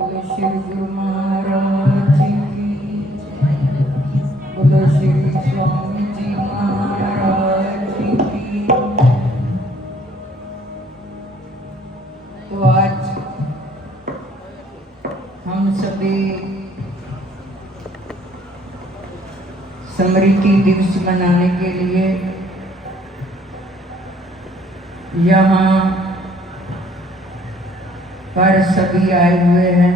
बोलो श्री गुरु महाराज की जय। बोलो श्री स्वामी जी महाराज की। तो आज हम सभी स्मृति दिवस मनाने के लिए यहाँ पर सभी आए हुए हैं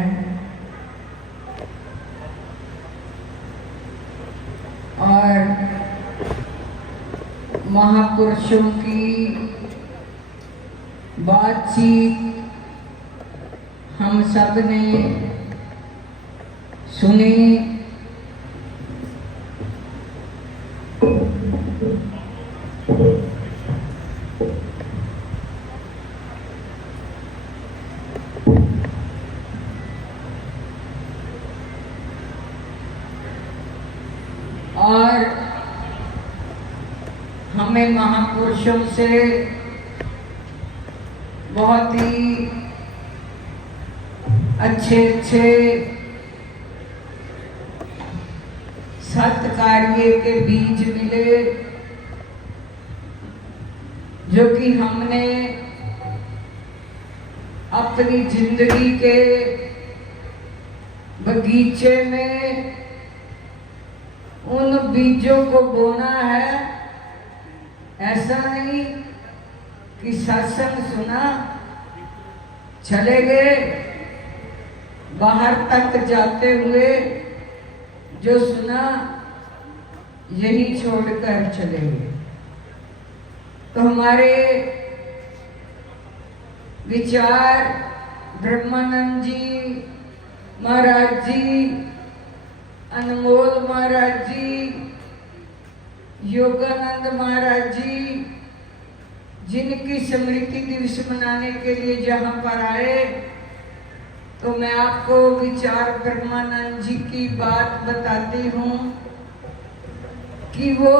और महापुरुषों की बातचीत हम सब ने सुनी। और हमें महापुरुषों से बहुत ही अच्छे सत्कार्य के बीज मिले, जो कि हमने अपनी जिंदगी के बगीचे में उन बीजों को बोना है। ऐसा नहीं कि सत्संग सुना चले गए, बाहर तक जाते हुए जो सुना यही छोड़कर चले गए। तो हमारे विचार ब्रह्मानंद जी महाराज जी, अनमोल महाराज जी, योगानंद महाराज जी, जिनकी स्मृति दिवस मनाने के लिए जहाँ पर आए, तो मैं आपको विचार ब्रह्मानंद जी की बात बताती हूँ कि वो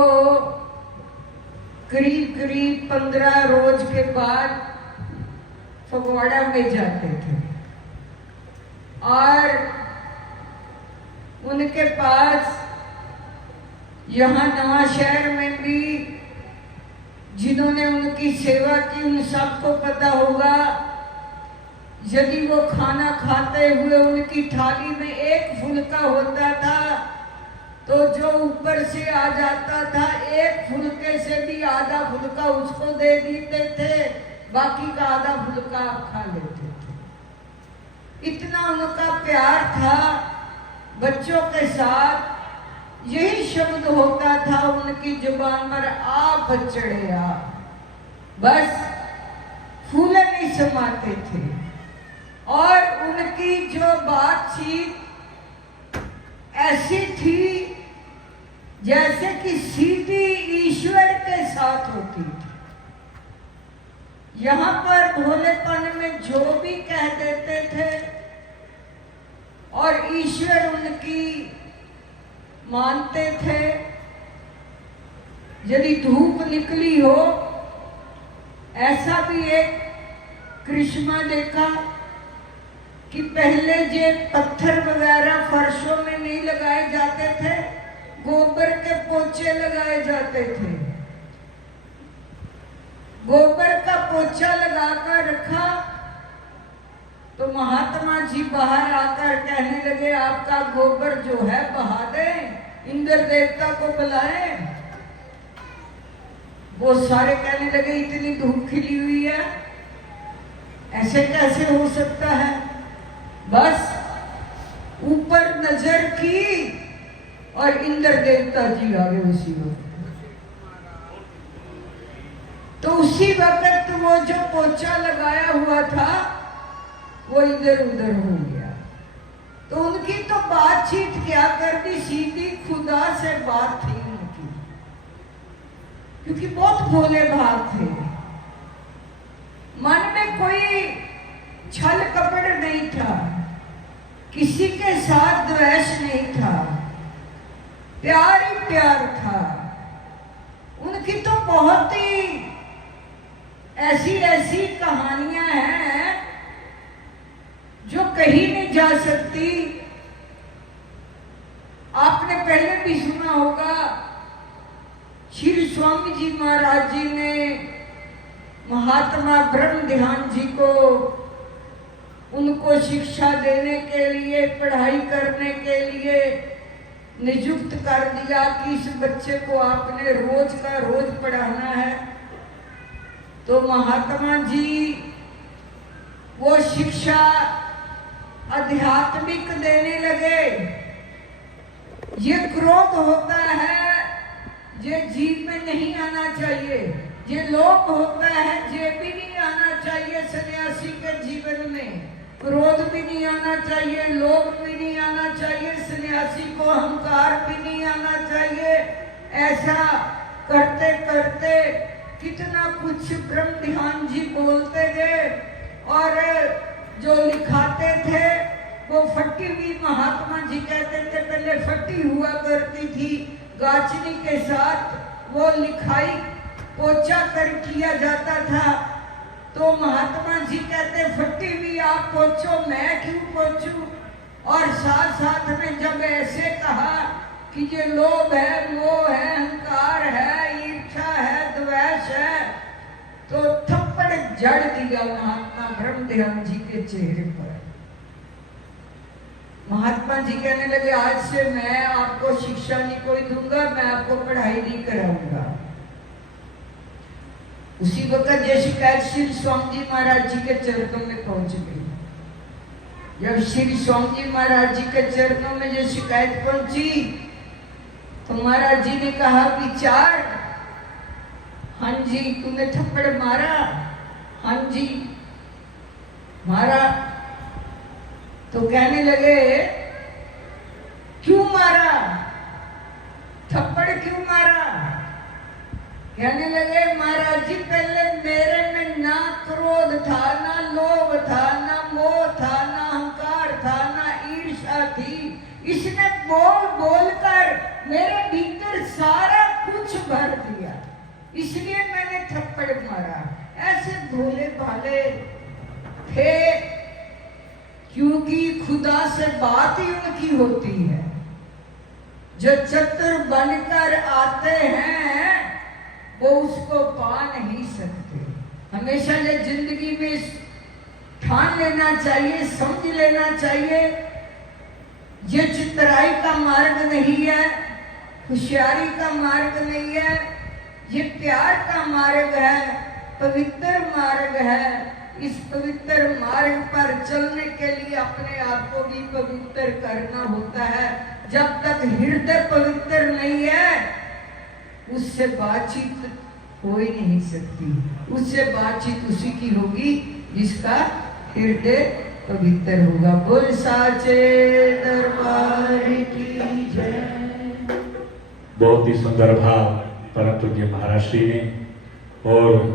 करीब 15 रोज के बाद फगवाड़ा में जाते थे और उनके पास यहाँ नवा शहर में भी जिन्होंने उनकी सेवा की उन सबको पता होगा, यदि वो खाना खाते हुए उनकी थाली में एक फुल्का होता था तो जो ऊपर से आ जाता था एक फुल्के से भी आधा फुल्का उसको दे देते थे, बाकी का आधा फुल्का आप खा लेते थे। इतना उनका प्यार था बच्चों के साथ। यही शब्द होता था उनकी जुबान पर, आ बच्चड़े आ, बस फूले नहीं समाते थे। और उनकी जो बातचीत ऐसी थी जैसे कि सीधी ईश्वर के साथ होती थी। यहाँ पर भोलेपन में जो भी कह देते थे और ईश्वर उनकी मानते थे। यदि धूप निकली हो, ऐसा भी एक करिश्मा देखा कि पहले जे पत्थर वगैरह फर्शों में नहीं लगाए जाते थे, गोबर के पोछे लगाए जाते थे। गोबर का पोछा लगाकर रखा तो महात्मा जी बाहर आकर कहने लगे, आपका गोबर जो है बहा दें, इंद्र देवता को बुलाएं। वो सारे कहने लगे, इतनी धूप खिली हुई है, ऐसे कैसे हो सकता है। बस ऊपर नजर की और इंद्र देवता जी आ गए उसी वक्त। तो उसी वक्त वो जो पोछा लगाया हुआ था वो इधर उधर हो गया। तो उनकी तो बातचीत क्या करनी, सीधी खुदा से बात थी उनकी, क्योंकि बहुत भोले भाव थे। मन में कोई छल कपट नहीं था, किसी के साथ द्वेष नहीं था, प्यार ही प्यार था। उनकी तो बहुत ही ऐसी ऐसी कहानियां हैं जो कहीं नहीं जा सकती। आपने पहले भी सुना होगा, श्री स्वामी जी महाराज जी ने महात्मा ब्रह्म ध्यान जी को उनको शिक्षा देने के लिए, पढ़ाई करने के लिए नियुक्त कर दिया कि इस बच्चे को आपने रोज का रोज पढ़ाना है। तो महात्मा जी वो शिक्षा आध्यात्मिक देने लगे। ये क्रोध होता है, ये जीव में नहीं आना चाहिए। ये लोभ होता है, ये भी नहीं आना चाहिए सन्यासी के जीवन में। क्रोध भी नहीं आना चाहिए, लोभ भी नहीं आना चाहिए, सन्यासी को अहंकार भी नहीं आना चाहिए। ऐसा करते करते कितना कुछ ब्रह्म ध्यान जी बोलते थे और जो लिखाते थे वो फटी हुई, महात्मा जी कहते थे पहले फटी हुआ करती थी, गाचनी के साथ वो लिखाई पोछा कर किया जाता था। तो महात्मा जी कहते फटी हुई आप पोछो, मैं क्यों पोछूं? और साथ साथ में जब ऐसे कहा कि ये लोभ है, मोह है, अहंकार है, ईर्ष्या है, द्वेष है, तो थप्पड़ जड़ दिया महात्मा ब्रह्म ध्यान जी के चेहरे पर। महात्मा जी कहने लगे आज से मैं आपको शिक्षा नहीं कोई दूंगा, मैं आपको पढ़ाई नहीं कराऊंगा। उसी वक्त ये शिकायत श्री स्वामी जी महाराज जी के चरणों में पहुंच गई। जब श्री स्वामी जी महाराज जी के चरणों में ये शिकायत पहुंची तो महाराज जी ने कहा विचार। हाँ जी, तूने थप्पड़ मारा? हाँ जी मारा। तो कहने लगे क्यों मारा, थप्पड़ क्यों मारा? कहने लगे महाराज जी पहले मेरे में ना क्रोध था, ना लोभ था, ना मोह था, ना अहंकार था, ना ईर्ष्या थी। इसने बोल बोल कर मेरे भीतर सारा कुछ भर दिया, इसलिए मैंने थप्पड़ मारा। ऐसे भोले भाले थे, क्योंकि खुदा से बात ही उनकी होती है। जो चतुर बनकर आते हैं वो उसको पा नहीं सकते। हमेशा ये जिंदगी में ठान लेना चाहिए, समझ लेना चाहिए, ये चितराई का मार्ग नहीं है, होशियारी का मार्ग नहीं है, ये प्यार का मार्ग है, पवित्र मार्ग है। इस पवित्र मार्ग पर चलने के लिए अपने आप को भी पवित्र करना होता है। जब तक हृदय पवित्र नहीं है उससे बातचीत हो ही नहीं सकती। उससे बातचीत उसी की होगी जिसका हृदय पवित्र होगा। बोल साचे दरबार की जय। बहुत ही सुंदर भाव परम पूज्य महाराज श्री ने और